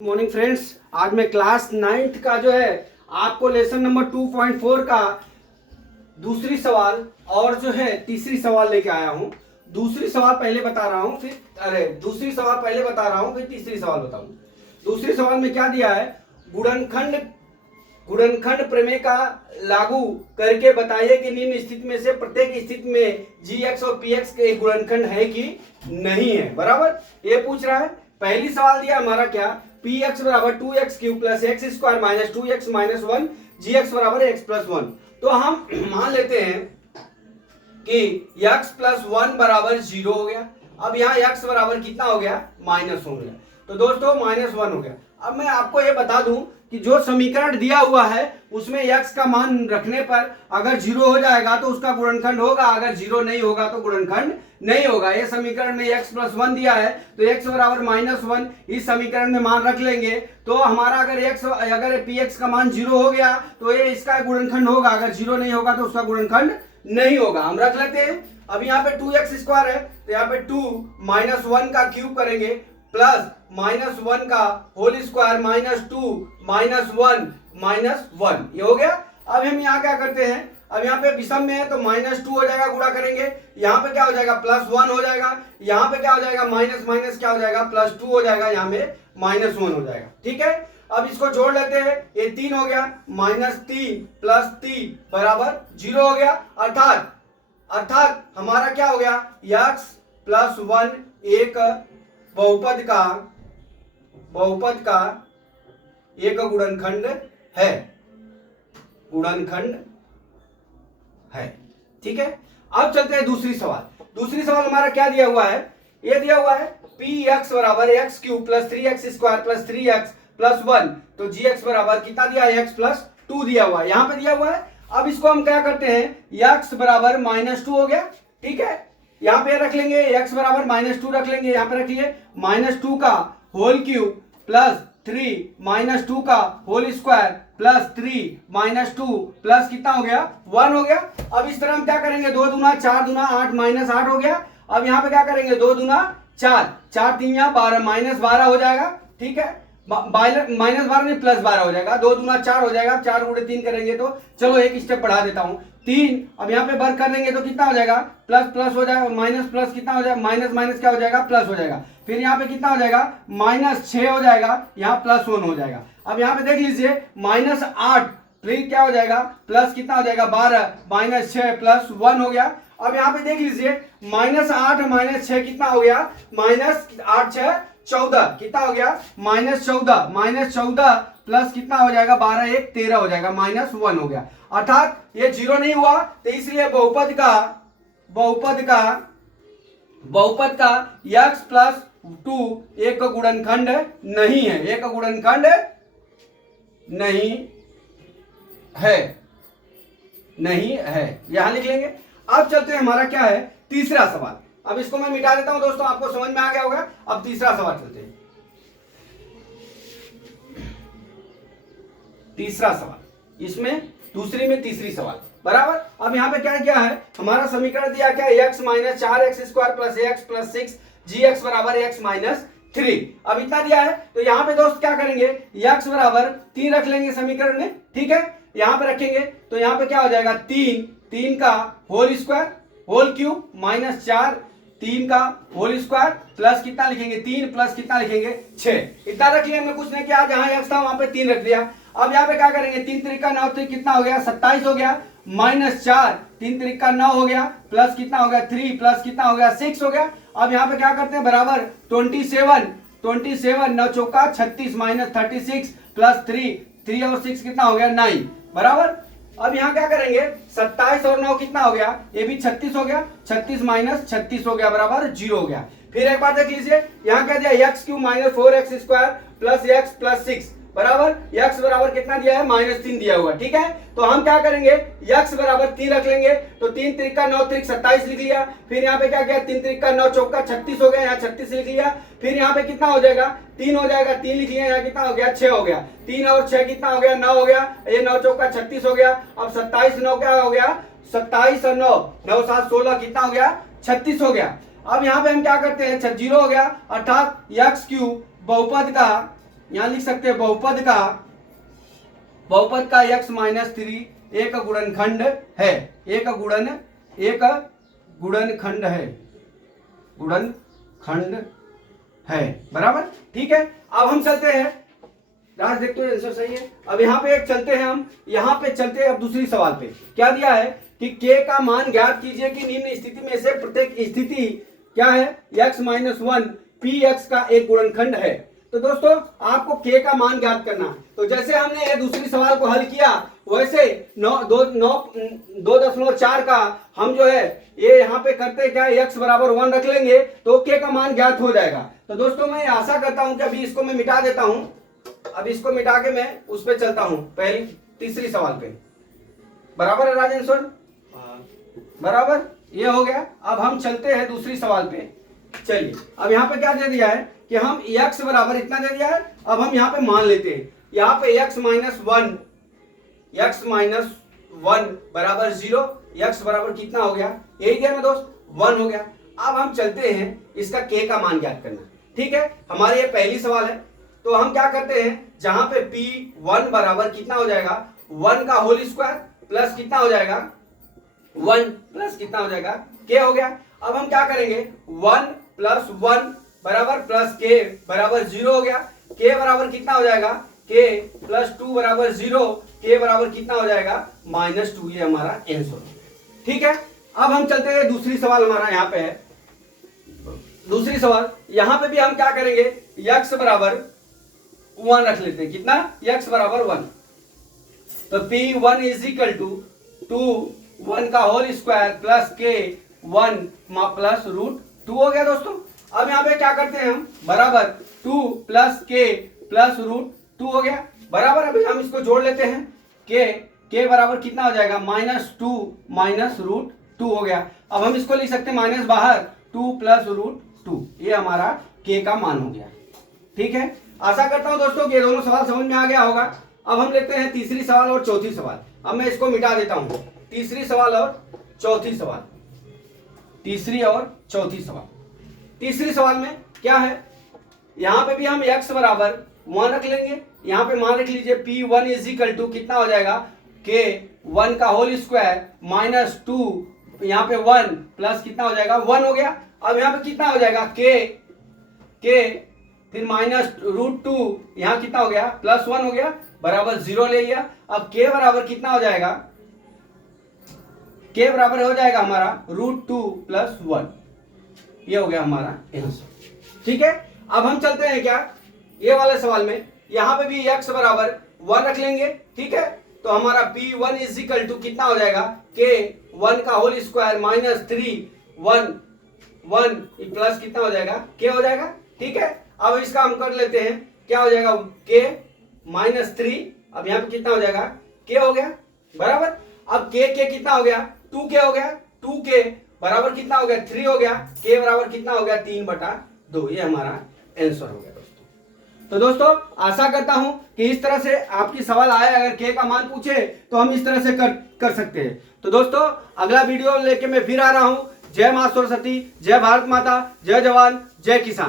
Morning friends, आज मैं class 9th का जो है आपको लेसन नंबर 2.4 का दूसरी सवाल और जो है तीसरी सवाल लेके आया हूं। दूसरी सवाल पहले बता रहा हूं, दूसरी सवाल पहले बता रहा हूं, फिर तीसरी सवाल बताऊं। दूसरी सवाल में क्या दिया है, गुणनखंड प्रमेय का लागू करके बताइए कि निम्न स्थिति में से प्रत्येक स्थिति में gx और px के गुणनखंड है कि नहीं है। बराबर, ये पूछ रहा है। पहली सवाल दिया हमारा क्या, px बराबर 2x cube plus x square minus 2x minus 1 gx बराबर x प्लस 1। तो हम मान लेते हैं कि x प्लस 1 बराबर 0 हो गया। अब यहाँ x बराबर कितना हो गया, माइनस हो गया। तो दोस्तों माइनस 1 हो गया। अब मैं आपको ये बता दूं कि जो समीकरण दिया हुआ है उसमें x का मान रखने पर अगर 0 हो जाएगा तो उसका गुणनखंड होगा, अगर 0 नहीं होगा तो गुणनखंड नहीं होगा। ये समीकरण में x प्लस 1 दिया है तो x बराबर माइनस 1 इस समीकरण में मान रख लेंगे तो हमारा अगर px का मान 0 हो गया तो ये इसका गुणनखंड होगा, अगर 0 नहीं होगा तो उसका गुणनखंड नहीं होगा। हम रख लेते हैं। अब यहाँ पे 2x स्क्वायर है तो यहाँ पे 2 माइनस 1 का क्यूब करेंगे प्लस माइनस 1 का whole square minus 2 minus 1 minus 1, ये हो गया। अब हम यहाँ क्या करते हैं, अब यहाँ पे विषम में है तो माइनस 2 हो जाएगा, गुणा करेंगे। यहाँ पे क्या हो जाएगा, प्लस 1 हो जाएगा। यहाँ पे क्या हो जाएगा, माइनस माइनस क्या हो जाएगा, प्लस 2 हो जाएगा। यहाँ में माइनस 1 हो जाएगा। ठीक है, अब इसको जोड़ लेते हैं। ये 3 हो गया, माइनस 3 प्लस 3 बराबर 0 हो गया। अर्थात हमारा क्या हो गया, x प्लस 1 एक बहुपद का एक गुणनखंड है। ठीक है, अब चलते हैं दूसरी सवाल। दूसरी सवाल हमारा क्या दिया हुआ है, ये दिया हुआ है px बराबर x cube plus 3x square plus 3x plus 1। तो gx बराबर कितना दिया है, x प्लस 2 दिया हुआ है, यहां पे दिया हुआ है। अब इसको हम क्या करते हैं, x बराबर माइनस 2 हो गया। ठीक है, यहाँ पे रख लेंगे x बराबर माइनस 2 रख लेंगे। यहाँ पे रखिए माइनस 2 का होल क्यूब प्लस 3 माइनस 2 का whole square plus 3 minus 2 plus कितना हो गया, 1 हो गया। अब इस तरह हम क्या करेंगे, 2 दूना 4 दूना 8 माइनस 8 हो गया। अब यहाँ पे क्या करेंगे, 2 दूना 4 4 3 12 माइनस 12 हो जाएगा। ठीक है, माइनस 12 नहीं प्लस 12 हो जाएगा। 2 दूना 4 हो जाएगा, 4 गुणे 3 करेंगे तो चलो एक स्टेप बढ़ा देता हूं, 3। अब यहाँ पे वर्क कर लेंगे तो कितना हो जाएगा, प्लस प्लस हो जाएगा, माइनस प्लस कितना हो जाएगा, माइनस माइनस क्या हो जाएगा, प्लस हो जाएगा। फिर यहाँ पे कितना हो जाएगा, माइनस 6 हो जाएगा, यहाँ प्लस 1 हो जाएगा। अब यहाँ पे देख लीजिए माइनस 8 फिर क्या हो जाएगा, प्लस कितना हो जाएगा 12 माइनस 6 प्लस 1 हो गया। अब यहाँ पे देख लीजिए माइनस 8 माइनस 6 कितना हो गया, माइनस 8 6 14 कितना हो गया, माइनस 14 प्लस कितना हो जाएगा, 12 1 13 हो जाएगा, माइनस 1 हो गया। अर्थात ये 0 नहीं हुआ तो इसलिए बहुपद का x प्लस 2 एक गुणनखंड नहीं है, एक गुणनखंड नहीं है, यहां लिख लेंगे। अब चलते हैं, हमारा क्या है, तीसरा सवाल। अब इसको मैं मिटा देता हूं दोस्तों, आपको समझ में आ गया होगा। अब तीसरा सवाल चलते हैं। तीसरा सवाल, इसमें दूसरी में तीसरी सवाल बराबर। अब यहाँ पे क्या किया है, हमारा समीकरण दिया क्या, x minus 4x square plus x plus 6 gx बराबर x माइनस 3। अब इतना दिया है तो यहाँ पे दोस्त क्या करेंगे, x बराबर 3 रख लेंगे समीकरण में। ठीक है, यहाँ पे रखेंगे तो यहाँ पे क्या हो जाएगा, 3 का whole square whole cube minus 4 3 का होल स्क्वायर प्लस कितना लिखेंगे, 3 प्लस कितना लिखेंगे 6। इतना रख लिया, हमने कुछ नहीं किया, जहां x था वहां पे 3 रख दिया। अब यहाँ पे क्या करेंगे, 3 त्रिका 9 तो कितना हो गया, 27 हो गया, माइनस 4 3 त्रिका 9 हो गया प्लस कितना हो गया 3 प्लस कितना हो गया 6 हो गया। अब यहाँ पे क्या करते हैं, बराबर 27 9 चौका 36 माइनस 36 प्लस 3 और 6 कितना हो गया 9 बराबर। अब यहाँ क्या करेंगे, 27 और 9 कितना हो गया, ये भी 36 हो गया, 36 माइनस 36 हो गया बराबर 0 हो गया। फिर एक बार देख लीजिए, यहाँ क्या दिया, x cube minus 4x square plus x plus 6 बराबर x बराबर कितना दिया है, माइनस 3 दिया हुआ। ठीक है, तो हम क्या करेंगे, x बराबर 3 रख लेंगे तो 3 त्रिका 9 त्रिक 27 लिख लिया। फिर यहाँ पे क्या किया, 3 त्रिका 9 चौका 36 हो गया, यहाँ 36 लिख लिया। फिर यहाँ पे कितना हो जाएगा, 3 हो जाएगा, 3 लिख लिया, यहाँ कितना हो गया 6 हो गया, 3 और 6 कितना हो गया 9 हो गया, ये 9 चौका 36 हो गया। अब 27 9 क्या हो गया, 27 और 9 9 7 16 कितना हो गया 36 हो गया। अब यहाँ पे हम क्या करते हैं, 0 हो गया, अर्थात x क्यूब बहुपद का यहां लिख सकते हैं बहुपद का x माइनस 3 एक गुणनखंड है, एक गुणनखंड है, बराबर। ठीक है, अब हम चलते हैं, राज देखते हो आंसर सही है। अब यहाँ पे एक चलते हैं, हम यहाँ पे चलते हैं अब दूसरी सवाल पे। क्या दिया है कि k का मान ज्ञात कीजिए कि निम्न स्थिति में से प्रत्येक स्थिति क्या है, x माइनस 1 px का एक गुणनखंड है। तो दोस्तों आपको k का मान ज्ञात करना। तो जैसे हमने ये दूसरी सवाल को हल किया वैसे 2.4 का हम जो है ये यहाँ पे करते क्या है, x बराबर 1 रख लेंगे तो k का मान ज्ञात हो जाएगा। तो दोस्तों मैं आशा करता हूं कि अभी इसको मैं मिटा देता हूं, अब इसको मिटा के मैं उस पर चलता हूं, पहली तीसरी सवाल पे। बराबर है राजेंद्र, बराबर, ये हो गया। अब हम चलते हैं दूसरी सवाल पे। चलिए अब यहाँ पे क्या दे दिया है कि हम x बराबर इतना दे दिया है। अब हम यहाँ पे मान लेते हैं, यहाँ पे x माइनस 1 बराबर 0, x बराबर कितना हो गया, यही गया ना दोस्त, 1 हो गया। अब हम चलते हैं इसका k का मान ज्ञात करना। ठीक है, हमारी ये पहली सवाल है। तो हम क्या करते हैं, जहां पे p1 बराबर कितना हो जाएगा, 1 का होल स्क्वायर प्लस कितना हो जाएगा, 1 प्लस कितना हो जाएगा, k हो गया। अब हम क्या करेंगे, 1 प्लस 1 बराबर प्लस k बराबर 0 हो गया। k बराबर कितना हो जाएगा, k प्लस 2 बराबर 0, k बराबर कितना हो जाएगा, -2। ये हमारा आंसर। ठीक है, अब हम चलते हैं दूसरी सवाल हमारा यहाँ पे है। दूसरी सवाल यहाँ पे भी हम क्या करेंगे, x बराबर 1 रख लेते हैं। कितना, x बराबर 1। तो p1 इज इक्वल टू 1 का whole square plus k 1 plus √2 हो गया दोस्तों। अब यहाँ पे क्या करते हैं हम, बराबर 2 प्लस k प्लस √2 हो गया, बराबर। अभी हम इसको जोड़ लेते हैं, k बराबर कितना हो जाएगा, -2 माइनस √2 हो गया। अब हम इसको लिख सकते हैं माइनस बाहर 2 प्लस √2, ये हमारा k का मान हो गया। ठीक है, आशा करता हूं दोस्तों कि ये दोनों सवाल समझ में आ गया होगा। अब हम लेते हैं तीसरी सवाल और चौथी सवाल। अब मैं इसको मिटा देता हूं, तीसरी सवाल और चौथी सवाल। तीसरी सवाल में क्या है, यहां पे भी हम x बराबर 1 रख लेंगे। यहां पे मान रख लीजिए p1 इज इक्वल टू कितना हो जाएगा, k 1 का होल स्क्वायर -2, यहाँ पे 1 प्लस कितना हो जाएगा, 1 हो गया। अब यहाँ पे कितना हो जाएगा, k फिर -√2, यहाँ कितना हो गया, +1 हो गया, बराबर 0 ले लिया। अब k बराबर कितना हो जाएगा, k बराबर हो जाएगा हमारा √2 + 1, ये हो गया हमारा आंसर। ठीक है, अब हम चलते हैं क्या, ये वाले सवाल में। यहाँ पे भी x बराबर 1 रख लेंगे। ठीक है, तो हमारा p1 इज इक्वल टू कितना हो जाएगा, k 1 का होल स्क्वायर -3 1 प्लस कितना हो जाएगा, k हो जाएगा। ठीक है, अब इसका हम कर लेते हैं, क्या हो जाएगा, k -3, अब यहाँ पे कितना हो जाएगा, k हो गया, बराबर। अब k कितना हो गया, 2k हो गया, 2k बराबर कितना हो गया, 3 हो गया, k बराबर कितना हो गया, 3/2, ये हमारा आंसर हो गया दोस्तों। तो दोस्तों आशा करता हूं कि इस तरह से आपकी सवाल आए, अगर k का मान पूछे तो हम इस तरह से कर सकते हैं। तो दोस्तों अगला वीडियो लेके मैं फिर आ रहा हूं। जय मां सरस्वती, जय भारत माता, जय जवान, जय किसान।